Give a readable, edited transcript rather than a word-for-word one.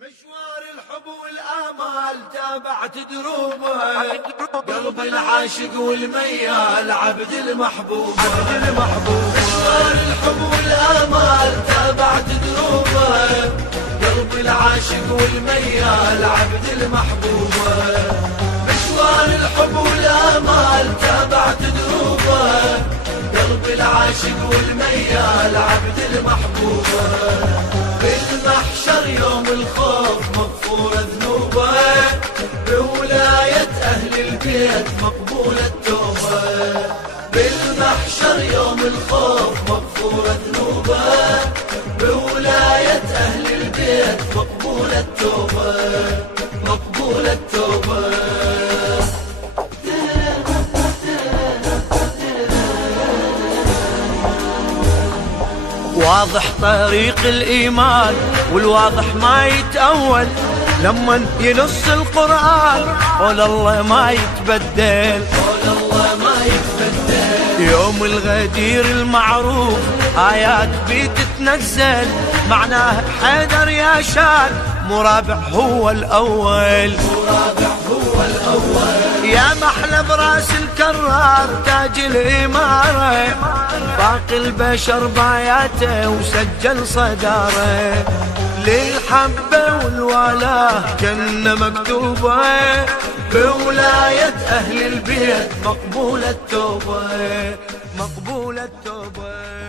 مشوار الحب والآمال تابعت دروبه، قلب العاشق والميال عبد المحبوب. مشوار الحب والآمال تابعت دروبه، قلب العاشق والميال عبد المحبوب. مشوار الحب والآمال تابعت دروبه، قلب العاشق والميال عبد المحبوب. بالمحشر يوم الخوف مغفورة ذنوبه، بولاية أهل البيت مقبولة التوبة. بالمحشر يوم الخوف مغفورة ذنوبه، بولاية أهل البيت مقبولة التوبة، مقبولة التوبة. واضح طريق الإيمان والواضح ما يتأول، لما ينص القرآن قول الله ما يتبدل، قول الله ما يتبدل. يوم الغدير المعروف آيات بتتنزل، معناه حيدر يا شان مرابع هو الأول، مرابع هو الأول. يا محلى براس الكرار تاج الإمارة، باقي البشر باياته وسجل صداره. للحبة والولاء كنا مكتوبة، بولاية أهل البيت مقبولة التوبة، مقبولة التوبة.